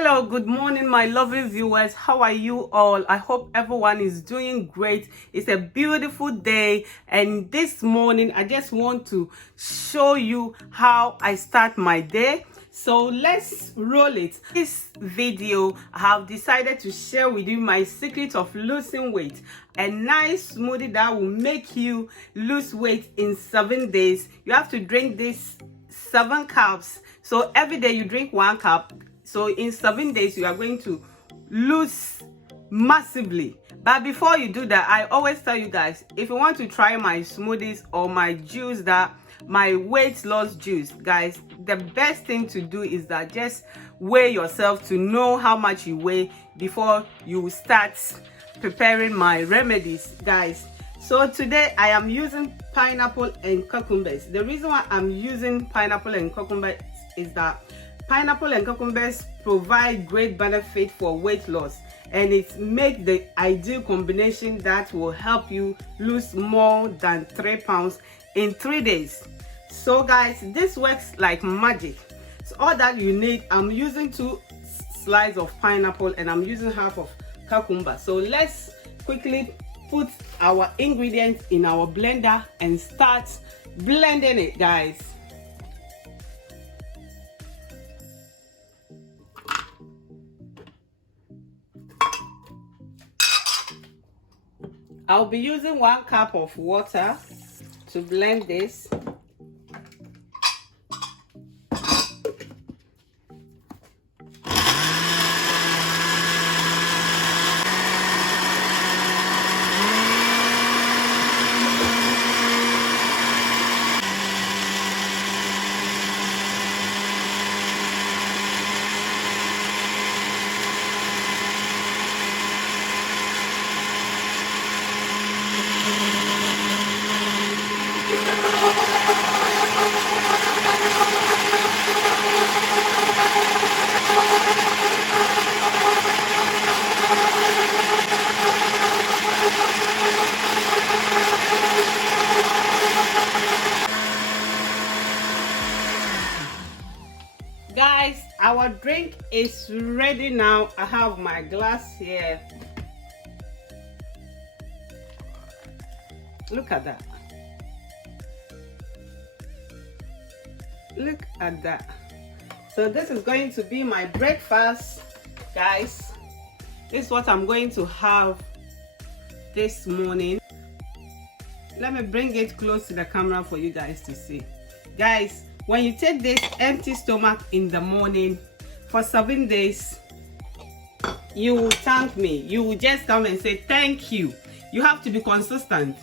Hello, good morning, my lovely viewers. How are you all? I hope everyone is doing great. It's a beautiful day, and this morning I just want to show you how I start my day. So let's roll it. This video, I have decided to share with you my secret of losing weight. A nice smoothie that will make you lose weight in 7 days. You have to drink this 7 cups. So every day you drink 1 cup. So in 7 days, you are going to lose massively. But before you do that, I always tell you guys, if you want to try my smoothies or my juice, my weight loss juice, guys, the best thing to do is that just weigh yourself to know how much you weigh before you start preparing my remedies, guys. So today I am using pineapple and cucumbers. The reason why I'm using pineapple and cucumbers is that pineapple and cucumbers provide great benefit for weight loss, and it makes the ideal combination that will help you lose more than 3 pounds in 3 days. So guys, this works like magic. So all that you need, I'm using 2 slices of pineapple and I'm using half of cucumber. So let's quickly put our ingredients in our blender and start blending it, guys. I'll be using 1 cup of water to blend this. Guys, our drink is ready now. I have my glass here. Look at that. Look at that. So this is going to be my breakfast, guys. This is what I'm going to have this morning. Let me bring it close to the camera for you guys to see. Guys, when you take this empty stomach in the morning for 7 days, you will thank me. You will just come and say thank you. You have to be consistent.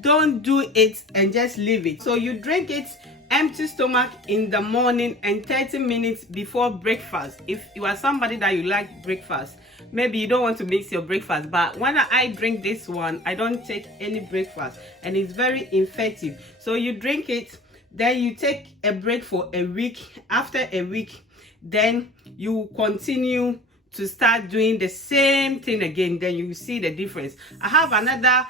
Don't do it and just leave it. So you drink it empty stomach in the morning and 30 minutes before breakfast. If you are somebody that you like breakfast, maybe you don't want to mix your breakfast, but when I drink this one, I don't take any breakfast, and it's very effective. So you drink it, then you take a break for a week. After a week, then you continue to start doing the same thing again. Then you see the difference. I have another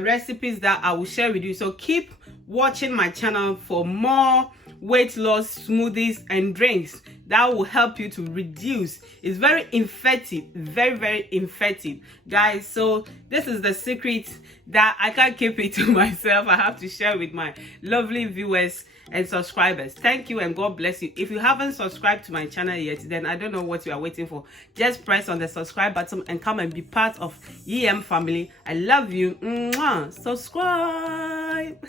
recipes that I will share with you, so keep watching my channel for more weight loss smoothies and drinks that will help you to reduce. It's very effective, very effective, guys. So this is the secret that I can't keep it to myself. I have to share with my lovely viewers and subscribers. Thank you and God bless you. If you haven't subscribed to my channel yet, then I don't know what you are waiting for. Just press on the subscribe button and come and be part of EM family. I love you. Mwah. Subscribe.